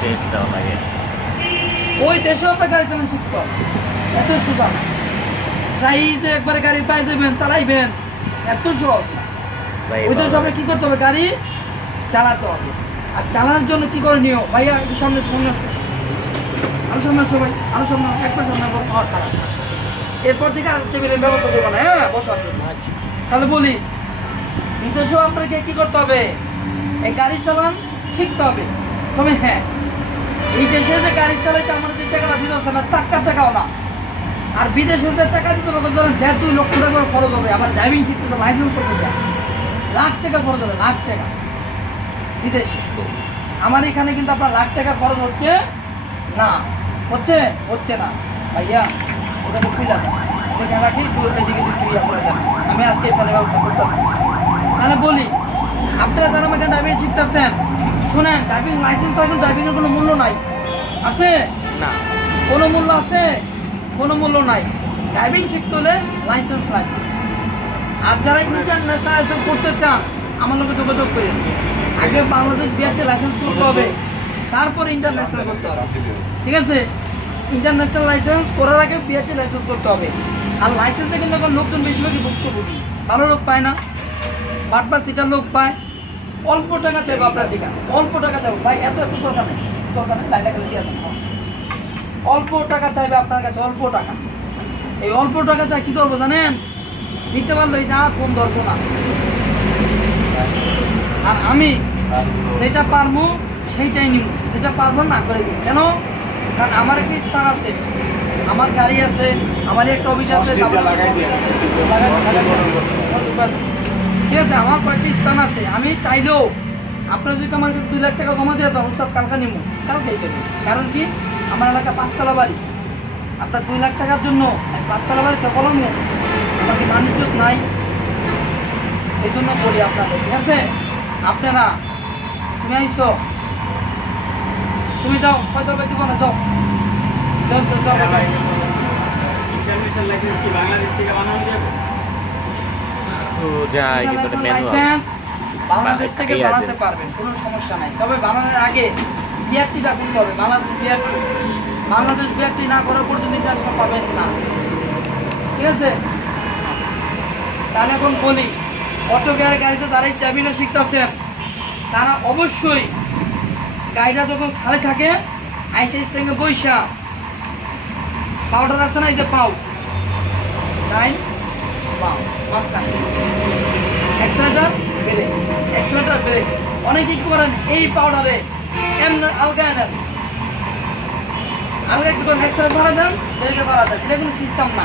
Test দেওয়া লাগে। ওই দেশেও আপনার গাড়ি চালানো শিখতে হবে, এত সোজা না। যাই যে একবারে গাড়ি পাই যাবেন চালাইবেন, এত সহজ না। ভাই ওই দেশে আপনার কি করতে হবে, গাড়ি চালাতে হবে। আর চালানোর জন্য কি করে নিও ভাইয়া, একটু সামনে সামনে আসো, আরো সামনে আসো ভাই, আরো সামনে, একবার সামনে আসো। আমার খারাপ, এরপর থেকে আর টেবিলের ব্যবস্থা দেবো না, হ্যাঁ বসার জন্য। তাহলে বলি, বিদেশেও আপনাকে কি করতে হবে, এই গাড়ি চালান শিখতে হবে। তবে হ্যাঁ, এই দেশে যে গাড়ি চালাইতে আমার যে টাকাটা দিতে হচ্ছে না, 4 টাকাও না। আর বিদেশে যে টাকা দিতে হবে, ধরেন 1.5-2 লক্ষ টাকা করে খরচ হবে। আবার ড্রাইভিং শিখতে লাইসেন্স করতে যায় লাখ টাকা খরচ হবে, লাখ টাকা বিদেশে। আমার এখানে কিন্তু আপনার লাখ টাকা খরচ হচ্ছে না, হচ্ছে না ভাইয়া। ওটা তো খুলে আছে, এখানে রাখি, এদিকে তুই করে যান, আমি আজকে এখানে ব্যবস্থা করতে পারছি। তাহলে বলি, আপনারা যারা আমাকে ড্রাইভিং শিখতেছেন, শোনেন, ড্রাইভিং লাইসেন্স থাকলে ড্রাইভিংয়ের কোনো মূল্য নাই, আছে না, কোনো মূল্য আছে? কোনো মূল্য নাই। ড্রাইভিং শিখতে হলে লাইসেন্স লাগবে। আর যারা ইন্টারন্যাশনাল করতে চান, আমার লোকে যোগাযোগ করে, আগে বাংলাদেশ বিআরটি লাইসেন্স করতে হবে, তারপর ইন্টারন্যাশনাল করতে হবে, ঠিক আছে? ইন্টারন্যাশনাল লাইসেন্স করার আগে বিআরটি লাইসেন্স করতে হবে। আর লাইসেন্সে কিন্তু এখন লোকজন বেশিরভাগই ভুক্তভোগী, ভালো লোক পায় না, বাটবার সিটার লোক পায়। অল্প টাকা চাইবো আপনার দিকে, অল্প টাকা চাইবো ভাই, এত দরকার নেই, লাইনটা করে দিয়ে আসুন। অল্প টাকা চাইবে আপনার কাছে, অল্প টাকা। এই অল্প টাকা চাই কি করবো জানেন, দিতে পারলে এই যে আর ফোন ধরবো না। আর আমি যেটা পারবো সেইটাই নিব, যেটা পারবো না করে দিব। কেন? কারণ আমার একটা স্থান আছে, আমার গাড়ি আছে, আমার একটা অফিস আছে, ঠিক আছে, আমার কয়েকটি স্থান আছে। আমি চাইলেও আপনারা যদি আমার কাছে 2 লাখ টাকা জমা দিয়ে দেন, উস্তাদ কালকা নিব, কালকেই দেবেন। কারণ কি, আমার এলাকা 5তলা বাড়ি, আপনার 2 লাখ টাকার জন্য 5তলা বাড়িতে বললাম আমাকে বাণিজ্য নাই, এই জন্য বলি আপনাদের, ঠিক আছে? আপনারা, তুমি আইসো, তুমি যাও, পয়সা পাই দিব না, যাও যাও যাও যাও। ইন্টারন্যাশনাল লাইসেন্স কি বাংলাদেশ থেকে বানানো যাবে? লাইসেন্স বাংলাদেশ থেকে বানাতে পারবেন, কোনো সমস্যা নাই। তবে বানানোর আগে বিআরটিটা করতে হবে, বাংলাদেশ বিআরটি না করার পর্যন্ত ইন্টারন্যাশনাল পাবেন না, ঠিক আছে? তাহলে এখন বলি, অটো গাড়িতে যারা ড্রাইভিং শিখতেছেন, তারা অবশ্যই গাড়িটা যখন খালি থাকে, আইসা স্ট্যান্ডে বৈশা, পাউডার আছে না, এই যে পাউ রাইট পাউ, মাঝখানে এক্সেলেটর ব্রেক, এক্সেলেটর ব্রেক। অনেকে কি করেন, এই পাউডারে আলগা নেন, আলগা কি করেন, এক্সেলেটর ভাড়া দেন, ব্রেকে ভাড়া দেন, এটা কোনো সিস্টেম না।